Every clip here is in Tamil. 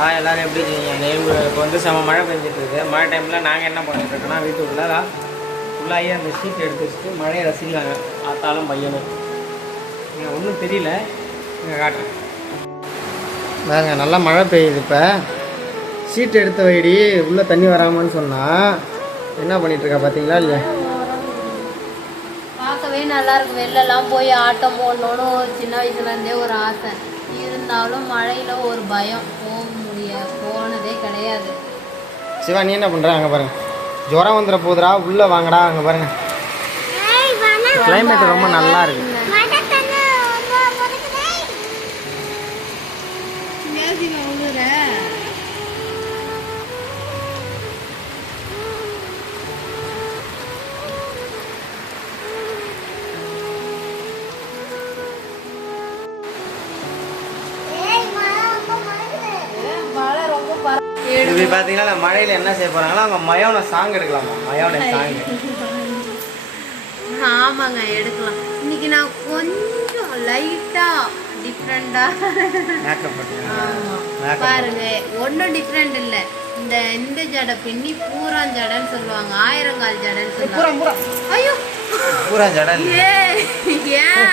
ஆ எல்லாரும் எப்படி இருக்கீங்க? இப்போ வந்து செம மழை பெஞ்சிட்டு இருக்கு மழை டைமில் நாங்கள் என்ன பண்ணிட்டு இருக்கோம்னா வீட்டுக்குள்ள ஃபுல்லாகி அந்த ஷீட் எடுத்து வச்சுட்டு மழையை ரசிக்கிறாங்க. ஆத்தாலும் பையனும். எனக்கு ஒன்றும் தெரியல. இங்கே காட்டுறேன். பாருங்க நல்லா மழை பெய்யுது இப்போ. ஷீட் எடுத்த வைடி உள்ளே தண்ணி வராமன்னு சொன்னால் என்ன பண்ணிட்டு இருக்கா பார்த்தீங்களா இல்லையா? பார்க்கவே நல்லா இருக்கு. வெளிலலாம் போய் ஆட்டம் போடணும்னு சின்ன வயசுல இருந்தே ஒரு ஆசை. இருந்தாலும் மழையில ஒரு பயம். போனதே கிடையாது. சிவா நீ என்ன பண்ணுற அங்கே பாருங்க. ஜுரம் வந்துட போகுதுடா உள்ளே வாங்கடா. அங்கே பாருங்க. கிளைமேட் ரொம்ப நல்லா இருக்கு. இது பார்த்தீங்கன்னா மழையில் என்ன செய்ய போகிறாங்களோ அவங்க மயோன சாங் எடுக்கலாமா? மயோன சாங் ஆமாங்க எடுக்கலாம். இன்னைக்கு நான் கொஞ்சம் லைட்டா டிஃப்ரெண்டா மேக்கப் பண்ணுறேன் ஆமா. Makeup. பாருங்க ஒன்றும் டிஃப்ரெண்ட் இல்ல. இந்த இந்த ஜடை பின்னி பூரான் ஜடைன்னு சொல்லுவாங்க. ஆயிரங்கால் ஜடைன்னு சொல்லுவாங்க. ஐயோ. பூரா ஜடல் ஏ ஏன்?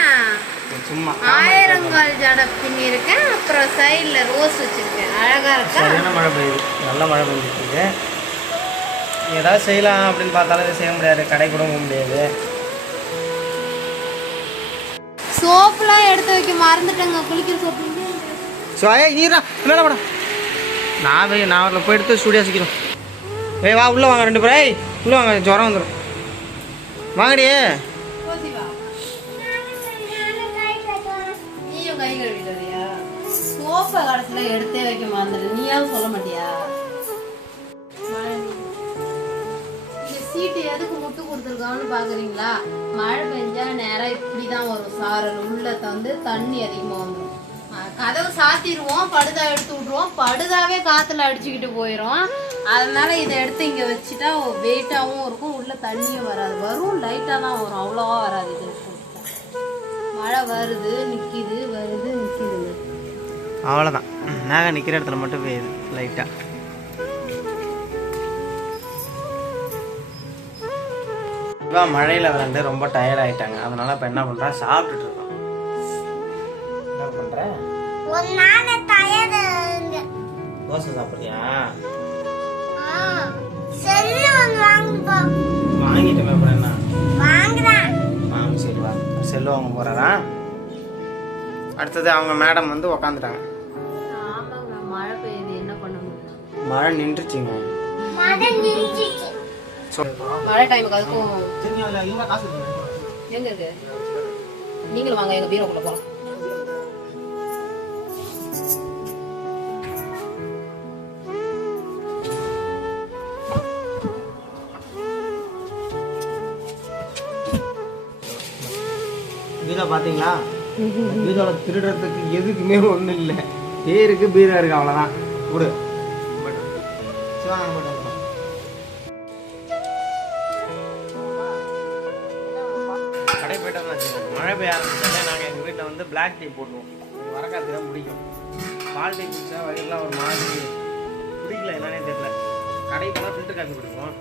சும்மா. ஆயிரங்கால் ஜடை பின்னி இருக்கேன் அப்புறம் சைடுல ரோஸ் வச்சிருக்கேன். அழகா இருக்கா? மழை பெய்யுது. நல்ல மழை பெஞ்சிட்டு இருக்கு ஏதாவது செய்யலாம் அப்படின்னு பார்த்தாலும் எதுவும் செய்ய முடியாது. கடை கூட போக முடியாது. சோப்புலாம் எடுத்து வைக்க மறந்துட்டேங்க. குளிக்கிற சோப்பு. ஸோ ஐயா நீரா மேலே மேடம் நான் போய் நான் வரல போய் எடுத்து ஸ்டூடியோ சிக்கிறோம் ஏய் வா உள்ளே வாங்க ரெண்டு பேரும். ஏய் உள்ளே வாங்க ஜுரம் வந்துடும் எடுத்தே வைக்க நீயாவது சொல்ல மாட்டியா? சீட்டு எதுக்கு முட்டு கொடுத்துருக்கான்னு பாக்குறீங்களா? மழை பெஞ்சா இப்படி இப்படிதான் வரும் சாரல் உள்ள வந்து தண்ணி அதிகமா வந்துடும் கதவு சாத்திடுவோம் படுதா எடுத்து விட்ருவோம் படுதாவே காத்துல அடிச்சுக்கிட்டு போயிடும் அதனால இதை எடுத்து இங்க வச்சுட்டா வெயிட்டாவும் இருக்கும். உள்ள தண்ணியும் வராது. வரும் லைட்டா தான் வரும். அவ்வளோவா வராது இது. மழை வருது நிற்கிது வருது நிற்கிது அவ்வளோதான் நாங்கள் நிற்கிற இடத்துல மட்டும் பெய்யுது லைட்டாக இப்போ மழையில் விளாண்டு ரொம்ப டயர்ட் ஆயிட்டாங்க. அதனால இப்போ என்ன பண்ணுறா சாப்பிட்டுட்டு இருக்கோம். என்ன பண்ணுற தோசை சாப்பிட்றியா? வாங்கிட்டோமே அப்புறம் என்ன? வாங்குறேன். வாங்க சரி வா. செல்லு வாங்க போகிறாரா அடுத்தது அவங்க மேடம் வந்து உக்காந்துட்டாங்க. ஆமாங்க மழை பெய்யுது. என்ன பண்ண முடியும்? மழை நின்றுச்சுங்க. மழை மழை டைமுக்கு அதுக்கும் சரி காசு எங்க இருக்கு நீங்களும் வாங்க எங்க பீரோக்குள்ள போலாம். பீரோ பார்த்தீங்களா பீரோவில் திருடுறதுக்கு எதுக்குமே ஒன்றும் இல்லை. பேருக்கு பீரோ இருக்கு அவ்வளோதான் கொடு சிவாங்க பிளாக் டீ போட்டுருவோம். வரக்காத்து தான் பிடிக்கும். பால் டீ குடிச்சா வயிறுலாம் ஒரு மாதிரி பிடிக்கல என்னன்னே தெரியல. கடைக்கெல்லாம் ஃபில்டர் காஃபி குடிப்போம்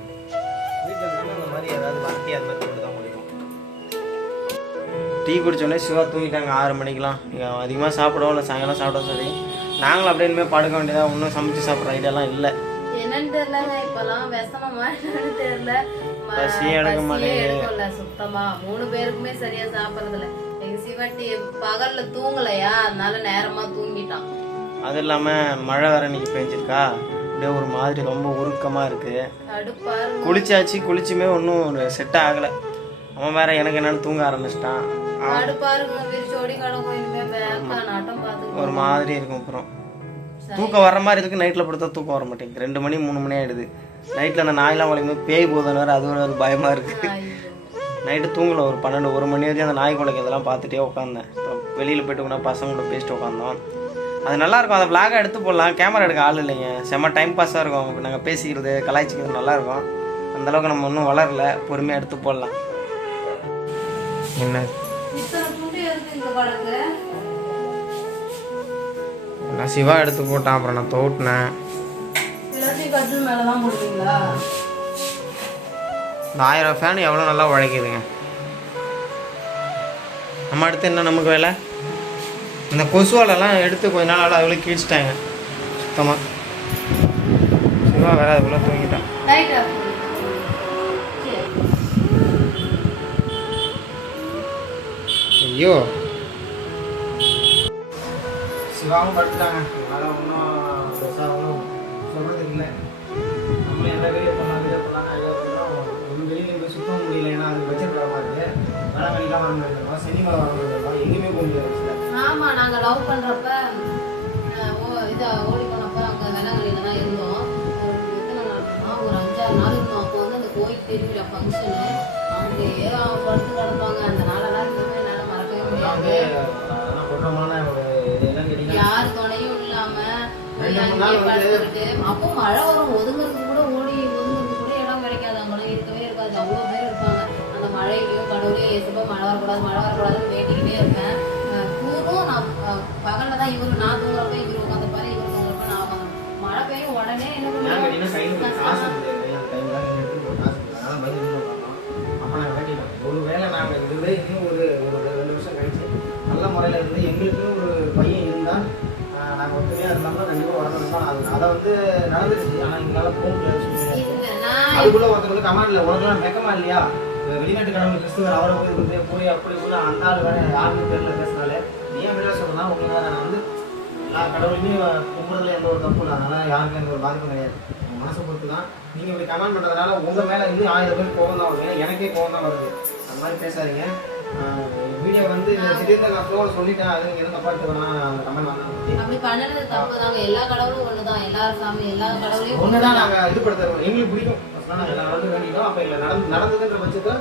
வீட்டில் இருந்தாலும் அந்த மாதிரி ஏதாவது வரட்டி அது மாதிரி போட்டு தான் குடிப்போம் டீ குடிச்சோடனே சிவா தூங்கிட்டாங்க. ஆறு மணிக்கெலாம் நீங்கள் அதிகமாக சாப்பிடுவோம் இல்லை சாயங்காலம் சாப்பிடுவோம் சரி நாங்களும் அப்படியே இனிமேல் படுக்க வேண்டியதாக ஒன்றும் சமைச்சு சாப்பிட்ற ஐடியாலாம் இல்லை. என்னன்னு தெரியலங்க இப்பெல்லாம் விஷமா மாறினு தெரியல. பசியே எடுக்க மாட்டேங்குது. சுத்தமா. மூணு பேருக்குமே சரியா சாப்பிடுறது இல்ல எங்க சிவட்டி பகல்ல தூங்கலையா? அதனால நேரமா தூங்கிட்டான். அது இல்லாமல் மழை வேற இன்னைக்கு பெஞ்சிருக்கா? அப்படியே ஒரு மாதிரி ரொம்ப கடுப்பா இருக்கு. குளிச்சாச்சு குளிச்சுமே ஒன்றும் ஒரு செட் ஆகலை. அவன் வேற எனக்கு என்னன்னு தூங்க ஆரம்பிச்சிட்டான். ஒரு மாதிரி இருக்கும் அப்புறம். தூக்கம் வர மாதிரி இருக்கு நைட்டில் படுத்தா தூக்கம் வர மாட்டேங்குது. ரெண்டு மணி மூணு மணி ஆயிடுது. நைட்டில் அந்த நாயெல்லாம் குலைக்கும் பேய் போதுன்னு வேறு அது ஒரு பயமாக இருக்குது நைட்டு தூங்கல ஒரு பன்னெண்டு ஒரு மணி வரைக்கும் அந்த நாய் குலைக்கிறதெல்லாம் பார்த்துட்டே உட்காந்தேன் வெளியில் போயிட்டு உடனே பசங்க கூட பேசிட்டு உட்காந்தோம் அது நல்லா இருக்கும். அதை vlog எடுத்து போடலாம். கேமரா எடுக்க ஆள் இல்லைங்க. செம்ம டைம் பாஸாக இருக்கும். நாங்கள் பேசிக்கிறது கலாய்ச்சிக்கிறது நல்லா இருக்கும். அந்த அளவுக்கு நம்ம இன்னும் வளரல. பொறுமையாக எடுத்து போடலாம். என்ன? நான் சிவா எடுத்து போட்டான். அப்புறம் நான் தோட்டினேன். எல்லாத்தையும் கட்டில் மேலே தான் போடுவீங்களா? இந்த ஆயிரம் ஃபேன் எவ்வளோ நல்லா உழைக்குதுங்க. நம்ம அடுத்து என்ன நமக்கு வேலை? இந்த கொசுவாலெல்லாம் எடுத்து கொஞ்ச நாள் ஆள் அதுக்குள்ளே கீழ்ச்சிட்டாங்க. சுத்தமாக சிவா வேற அதுக்குள்ளே தூங்கிட்டான் ஐயோ. சிவாவும் படுத்துட்டாங்க. அதனால் ஒன்றும் முடியாது சென்னிமலை வர முடியாது எங்கேயுமே போக முடியாது சில ஆமா நாங்க லவ் பண்றப்ப அஹ், ஓ இத ஓடி போனப்ப அங்க வேளாங்கண்ணில தான் இருந்தோம். ஒரு அஞ்சாறு நாள் இருந்தோம். அப்போ வந்து அந்த கோயில் திருவிழா ஃபங்க்ஷனு படுத்து கிடந்தாங்க அந்த நாளெல்லாம் இன்னுமே என்னால மறக்கவே முடியாது. யார் துணையும் இல்லாம அப்போ மழை வரும் ஒதுங்கிறதுக்கு ஏசப்பா மழை வரக்கூடாது மழை வரக்கூடாதுன்னு வேண்டிக்கிட்டே இருப்பேன். தூரம் நான் பகல்ல தான் இவரு நான் தூங்குறப்ப இவரு உட்காந்துப்பாரு இவரு தூங்குறப்ப நான் உட்காந்து மழை பெய்யும் உடனே என்ன எங்களுக்குன்னு ஒரு பையன் இருந்தா ஆஹ், நாங்க ஒத்துமையா இருந்தாலும் கண்டிப்பா வளர்ந்துருப்போம் அது அதை வந்து நடந்துருச்சு. ஆனா எங்களால போக முடியாது அதுக்குள்ள வந்து கமாண்ட்ல உனக்குலாம் வெக்கமா இல்லையா? வெளிநாட்டுக்காரங்க வெளிநாட்டு கடவுள் கிறிஸ்துவர் அவரை போய் வந்து போய் அப்படி உள்ள அந்த ஆள் வேற யாருன்னு பேர்ல பேசினாலே நீ ஏன் வெளியே சொல்லலாம் உங்களுக்கு நான் வந்து நான் கடவுளுமே கும்பிடுறதுல எந்த ஒரு தப்பு இல்லை. அதனால யாருக்கும் எந்த ஒரு பாதிப்பும் கிடையாது. உங்க மனசை பொறுத்து தான் நீங்க இப்படி கமெண்ட் பண்றதுனால உங்க மேல இன்னும் ஆயிரம் பேர் கோவம் தான் வருது. எனக்கே கோவம் தான் வருது. அந்த மாதிரி பேசாதீங்க. வீடியோ வந்து திடீர்னு நான் ஃப்ளோவில் சொல்லிட்டேன் அது நீங்க எதுவும் தப்பா எடுத்துக்கணும் கமெண்ட் வந்தேன் அப்படி பண்ணது தப்பு தாங்க. எல்லா கடவுளும் ஒண்ணுதான். எல்லா சாமி எல்லா கடவுளையும் ஒண்ணுதான் நாங்க இது படுத்துறோம் எங்களுக்கு பிடிக்கும். First எல்லாம் நாங்க எல்லா வேண்டிட்டோம். அப்ப இல்ல நடந்து நடந்ததுன்ற பட்சத்துல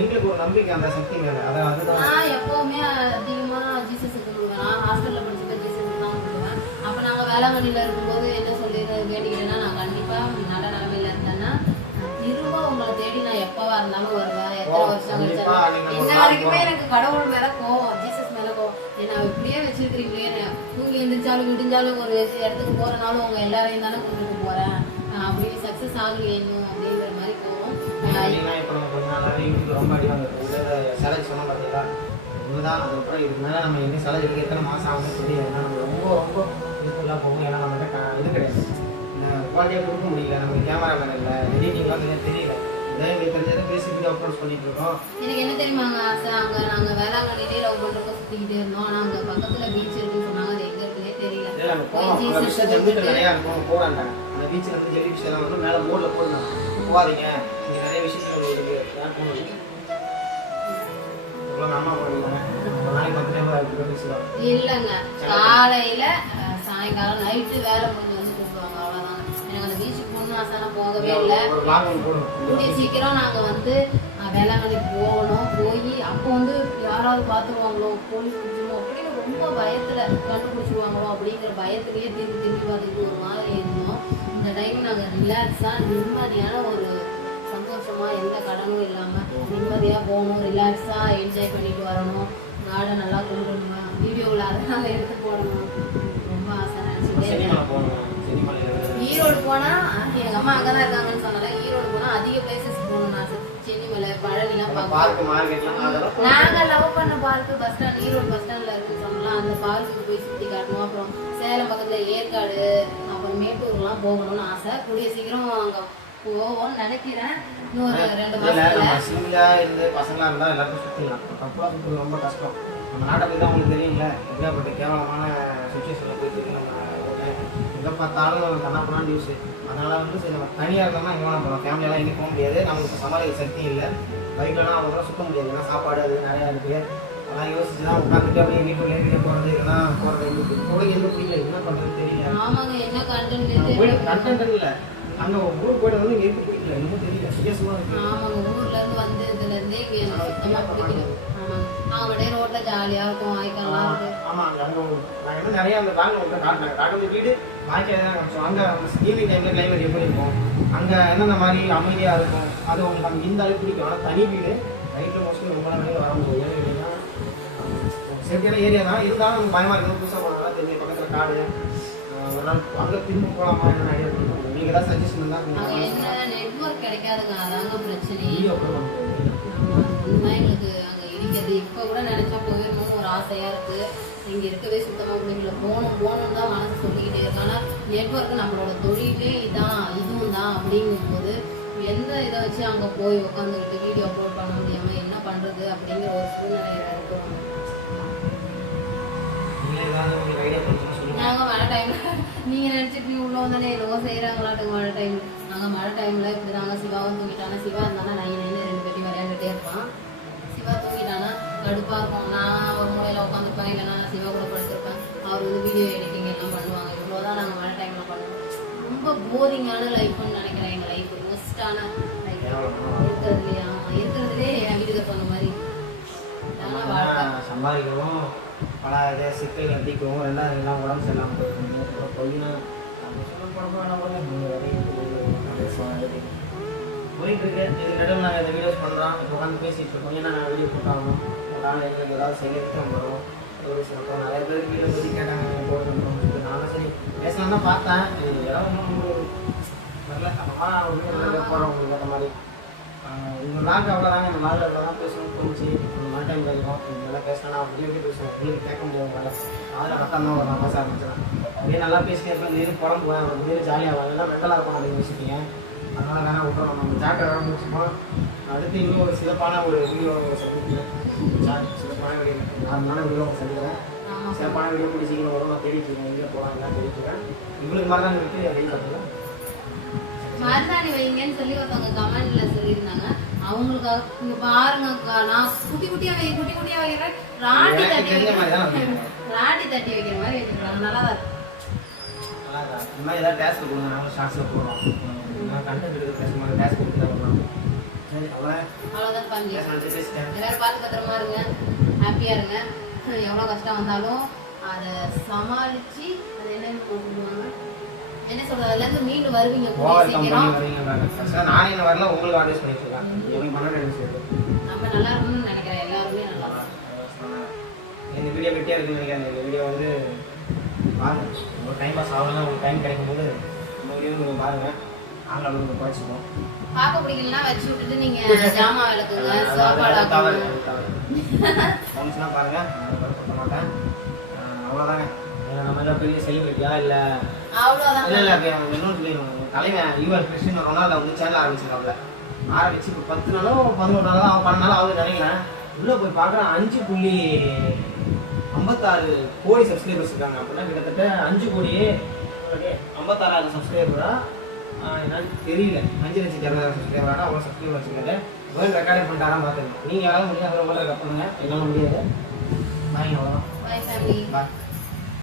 எங்களுக்கு ஒரு நம்பிக்கை அந்த சக்தி மேல. அதான் அதுதான். நான் எப்பவுமே அதிகமா ஜீசஸ் கும்பிடுவேன் நான் ஹாஸ்டல்ல படிச்சப்ப ஜீசஸ் தான் கும்பிடுவேன் அப்ப நாங்க வேளாங்கண்ணில இருக்கும்போது என்ன சொல்லி வேண்டிக்கிட்டேன்னா நான் கண்டிப்பா நல்ல நிலைமையில இருந்தேன்னா உங்களை தேடி நான் எப்பவா இருந்தாலும் வருவேன். எத்தனை வருஷம் கண்டிப்பா கழிச்சாலும் இன்ன வரைக்குமே. எனக்கு கடவுள் மேல கோவம் ஜீசஸ் மேல கோவம். என்ன இப்படியே வச்சிருக்கிறீங்களே தூங்கி எந்திரிச்சாலும் விடிஞ்சாலும் ஒரு இடத்துக்கு போறனாலும் உங்க எல்லாரையும் தானே கூட்டிட்டு போறேன். அப்படி சக்சஸ் ஆகலையே இன்னும் அப்படிங்கிற மாதிரி கோவம். உண்மைதான் அதுக்கப்புறம் இதுக்கு மேல நம்ம என்ன சிலை எடுக்க எத்தனை மாசம் ஆகும்னு நம்ம ரொம்ப ரொம்ப யூஸ்ஃபுல்லாக போகும் ஏன்னா நம்ம இது கிடையாது. குவாலிட்டியாக கொடுக்க முடியல நமக்கு கேமராமேன் இல்லை. எடிட்டிங்லாம் கொஞ்சம் தெரியல. இதான் எங்களுக்கு தெரிஞ்சதை பண்ணிட்டு இருக்கோம். எனக்கு என்ன தெரியுமாங்க ஆசை அங்க நாங்க வேளாங்கண்ணிலே லவ் சுத்திக்கிட்டே இருந்தோம். ஆனா அங்க பக்கத்துல பீச் இருக்குன்னு சொன்னாங்க. அது எங்க இருக்குன்னே தெரியல. விஷயம் நிறையா இருக்கும். போகிறாங்க அந்த பீச்சில் வந்து ஜெல்லி எல்லாம் வந்து மேலே போர்டில் போடுறாங்க போகாதீங்க. இங்கே நிறைய விஷயங்கள் இருக்கு. யார் போகணும் இவ்வளோ அம்மா போடுறாங்க ஒரு நாளைக்கு பத்து டைம் இருக்கு. பேசுவாங்க இல்லைங்க காலையில சாயங்காலம் நைட்டு வேலை முடிஞ்சு போகவே இல்லை. கூடிய சீக்கிரம் நாங்க வந்து அஹ், வேளாங்கண்ணி போகணும். போய் அப்போ வந்து யாராவது பார்த்துருவாங்களோ போலீஸ் பிடிச்சிருவோம் அப்படின்னு ரொம்ப பயத்துல கண்டுபிடிச்சிருவாங்களோ அப்படிங்கிற பயத்திலேயே திரும்பி திரும்பி பார்த்துட்டு ஒரு மாதிரி இருந்தோம். இந்த டைம் நாங்க ரிலாக்ஸா நிம்மதியான ஒரு சந்தோஷமா எந்த கடனும் இல்லாம நிம்மதியா போகணும். ரிலாக்ஸா என்ஜாய் பண்ணிட்டு வரணும். கார்டன் நல்லா கொண்டு வரணும் வீடியோவில் அதனால எடுத்து போடணும். ரொம்ப ஆசை நினச்சிட்டே ஈரோடு போனா எங்க அம்மா அங்கதான் இருக்காங்கன்னு சொன்னால ஈரோடு போனா அதிக பிளேசஸ் போகணும் நான் சென்னிமலை பழனிலாம் பார்க்கணும். பார்க் மார்க்கெட்லாம் அதெல்லாம் போகணும். நாங்க லவ் பண்ண park bus stand Erode bus ஸ்டாண்ட்ல இருக்குன்னு சொன்னோம்ல அந்த பார்க்குக்கு போய் சுத்தி காட்டணும். அப்புறம் சேலம் பக்கத்துல ஏற்காடு அப்புறம் மேட்டூர்லாம் போகணும்னு ஆசை. கூடிய சீக்கிரம் அங்க போவோம்னு நினைக்கிறேன். இன்னொரு ரெண்டு மாசத்துல. இருந்து பசங்களா இருந்தா எல்லாருக்கும் சுத்திடலாம் தப்புலாம் சுத்துறது ரொம்ப கஷ்டம். நம்ம நாட்டை பத்தி தான் உங்களுக்கு தெரியும்ல. எப்படியாப்பட்ட கேவலமான சுச்சுவேஷன்ல போயிட்டு இருக்கு நம்ம எங்க பார்த்தாலும் கண்ணாப்பனா நியூஸ் அதனால வந்து சரி நம்ம தனியா இருந்தோம்னா எங்க போகலாம் ஃபேமிலியெல்லாம் எங்கேயும் போக முடியாது. நமக்கு சமாளிக்க சக்தி இல்லை. பைக்லலாம் அவங்க சுத்த முடியாது. ஏன்னா சாப்பாடு அது நிறையா இருக்கு. அதெல்லாம் யோசிச்சு தான் உட்காந்துட்டு அப்படியே வீட்டுக்குள்ளே வெளியே போகிறது இதெல்லாம் போகிறது எங்களுக்கு கூட எந்த பிடிக்கல என்ன பண்ணுறதுன்னு தெரியல. ஆமாங்க என்ன கண்டென்ட் போய் கண்டென்ட் இல்லை அங்கே ஊருக்கு போயிட்டு வந்து இங்கே பிடிக்கல இன்னமும் தெரியல. வித்தியாசமாக இருக்கு. ஆமாங்க ஊர்ல இருந்து வந்து இதுல இருந்தே இங்க எனக்கு சுத்தமா பிடிக்கல. ஆமாங்க நாங்க அப்படியே ரோட்ல ஜாலியா இருக்கும் வாய்க்கால்லாம் இருக்கு. ஆமா அங்க அங்க நாங்க வந்து நிறைய அந்த பேங்க் வந்து காட்டினாங்க வீடு வாய்க்கால் தான் காமிச்சோம் அங்க ஈவினிங் டைம்ல கிளைமேட் எப்படி இருக்கும்? அங்க என்னென்ன மாதிரி அமைதியா இருக்கும்? அது உங்களுக்கு அங்க இந்த அளவுக்கு பிடிக்கும். ஆனா தனி வீடு நைட்ல மோஸ்ட்லி ரொம்ப நேரம் வர ஏன்னா சேஃப்டியான ஏரியா தான். இருந்தாலும் நமக்கு பயமா இருக்குது புதுசாக போனதால தெரியும். பக்கத்துல காடு அதனால் அங்கே திரும்ப போகலாமா என்ன ஐடியா பண்ணுறோம் உங்களுக்கு ஏதாவது சஜஷன் இருந்தால் நெட்வொர்க் கிடைக்காதுங்க. அதாங்க பிரச்சனை. இடிக்கிறது இப்ப கூட நினைச்சா போயிடணும்னு ஒரு ஆசையா இருக்கு. இங்க இருக்கவே சுத்தமா முடியல. போகணும் போகணும் தான் மனசு சொல்லிக்கிட்டே இருக்கு. ஆனா நெட்வொர்க் நம்மளோட தொழிலே இதான் இதுவும் தான் அப்படிங்கும் போது எந்த இதை வச்சு அங்க போய் உட்காந்துக்கிட்டு வீடியோ அப்லோட் பண்ண முடியாம என்ன பண்றது அப்படிங்கிற ஒரு சூழ்நிலையில இருக்கிறோம் நீங்கள் மழை டைம்ல நீங்க நினைச்சிட்டு உள்ள வந்தானே என்னவோ செய்யறாங்களாட்டுங்க மழை டைம் நாங்க மழை டைம்ல இப்படி தாங்க சிவாவும் தூங்கிட்டானா சிவா இருந்தானா நான் ரெண்டு பேரும் விளையாண்டுட்டே இருப்பான். தூங்கிட்டானா கடுப்பா இருக்கும். நான் ஒரு மூலையில உட்காந்துருப்பேன் இல்லைன்னா நான் சிவா கூட படுத்திருப்பேன். அவர் வந்து வீடியோ எடிட்டிங் எல்லாம் பண்ணுவாங்க. இவ்வளவுதான் நாங்க மழை டைம்ல பண்ணுவோம். ரொம்ப போரிங்கான லைஃப்னு நினைக்கிறேன். எங்க லைஃப் மோஸ்டான லைஃப் இருக்கிறதுலையே? இருக்கிறதுலே என் வீட்டுக்கு சொன்ன மாதிரி. சம்பாதிக்கவும் பல இதே சிக்கல் அதிக்கவும் எல்லாம் எல்லாம் உடம்பு சரியில்லாமல் போயிருக்கீங்க அப்புறம் பொய்னா நீங்கள் போயிட்டு இருக்கு. இது நடுவில் நாங்கள் இந்த வீடியோஸ் பண்ணுறோம் இப்போ உட்காந்து பேசிட்டு இருக்கோம். ஏன்னா நான் வீடியோ போட்டாகணும். அதனால் எங்களுக்கு ஏதாவது செய்யறதுக்கு நம்ம வரும் ஒரு சில நிறைய பேர் கீழே பற்றி கேட்டாங்க நீங்கள் போட்டுருக்கோம் நானும் சரி பேசலாம் தான் பார்த்தேன். இது இடம் ஒன்றும் வரல. அப்புறமா ஒரு போகிறோம் உங்களுக்கு அந்த மாதிரி உங்கள் இந்த நாக்கு அவ்வளோதாங்க இந்த மாதிரி அவ்வளோதான் பேசணும் புரிஞ்சு இந்த மாதிரி டைம் கிடைக்கும் இதெல்லாம் பேசினா அப்படி எப்படி பேசுவோம். உங்களுக்கு கேட்க முடியாது மேலே அதில் அர்த்தம் தான் வரும். நான் பேச ஆரம்பிச்சிடலாம் அப்படியே நல்லா பேசிட்டே இருப்பேன். இந்த குழம்பு வேணும் நீர் ஜாலியாக வரும் எல்லாம் மெட்டலாக இருக்கும் அப்படின்னு யோசிப்பீங்க அதனால் வேணால் விட்டுறோம். நம்ம ஜாக்கிரதை முடிச்சுப்போம் அடுத்து இன்னும் ஒரு சிறப்பான ஒரு வீடியோ சந்திக்கிறேன். ஜா- சிறப்பான வீடியோ நார்மலான வீடியோ சந்திக்கிறேன் சிறப்பான வீடியோ கூட சீக்கிரம் வரும் நான் எங்கே போகலாம் எல்லாம் உங்களுக்கு மாதிரி தான் இருக்குது மருதாணி வைங்கன்னு சொல்லி ஒருத்தவங்க கமெண்ட்ல சொல்லியிருந்தாங்க. அவங்களுக்காக இங்க பாருங்க நான் குட்டி குட்டியா வை குட்டி குட்டியா வைக்கிறேன் ராட்டி தட்டி வைக்கிறேன். ராட்டி தட்டி வைக்கிற மாதிரி வச்சிருக்காங்க நல்லா தான் இருக்கு? இந்த மாதிரி ஏதாவது டேஸ்ட் கொடுங்க நாங்கள் ஷார்ட்ஸில் போடுறோம் நான் கண்டென்ட் மாதிரி டேஸ்ட் கொடுத்து தான் வரலாம் சரி அவ்வளோ அவ்வளவுதான் பண்ணி பேச நினச்சி பேசிட்டேன் எல்லாரும் பார்த்து பத்திரமா இருங்க. ஹாப்பியா இருங்க. எவ்வளவு கஷ்டம் வந்தாலும் அதை சமாளிச்சு அது என்ன என்ன சொல்றது? அதுல இருந்து மீண்டு வருவீங்க. சீக்கிரம். நானே வரல உங்களுக்கு அட்வைஸ் பண்ணிட்டு இருக்கேன். எனக்கு பண்ண நினைச்சு நம்ம நல்லா இருக்கணும்னு நினைக்கிறேன். எல்லாருமே நல்லா. இந்த வீடியோ வெட்டியாக இருக்குன்னு நினைக்கிறேன். இந்த வீடியோ வந்து பாருங்க. ஒரு டைம் பாஸ் ஆகலாம் உங்களுக்கு டைம் கிடைக்கும் போது நம்ம வீடியோ நீங்கள் பாருங்க. நாங்கள் உங்களுக்கு குறைச்சிப்போம் பார்க்க பிடிக்கலன்னா வச்சு விட்டுட்டு நீங்க ஜாமான் விளக்குங்க சாப்பாடு தவறு பாருங்க பண்ண மாட்டேன் அவ்வளோதாங்க நம்ம எல்லாம் பெரிய செலிபிரிட்டியா இல்லை? அவ்வளவுதான் இல்லை இல்லை தெரியும் தலைவன் யுவர் கிறிஸ்டின் ரொனால்டோ வந்து சேனல் ஆரம்பிச்சிருக்காப்ல. ஆரம்பிச்சு இப்போ பத்து நாளோ பதினோரு நாளோ அவன் பண்ண நாள் ஆகுது நினைக்கிறேன். உள்ளே போய் பார்க்குறேன் அஞ்சு புள்ளி ஐம்பத்தாறு கோடி சப்ஸ்கிரைபர்ஸ் இருக்காங்க அப்படின்னா கிட்டத்தட்ட அஞ்சு கோடியே ஐம்பத்தாறாயிரம் சப்ஸ்கிரைபரா என்னன்னு தெரியல. அஞ்சு லட்சத்தி அறுபதாயிரம் சப்ஸ்கிரைபரா அவ்வளோ சப்ஸ்கிரைபர் வச்சுருக்காரு வேர்ல்டு ரெக்கார்டே பண்ணிட்டாரா பார்த்துருங்க நீங்கள் யாராவது முடியாது அதில் வேர்ல்டு ரெக்கார்ட் பண்ணுங்க. என்னால் முடியாது. பாய் அவ்வளோதான் பாய்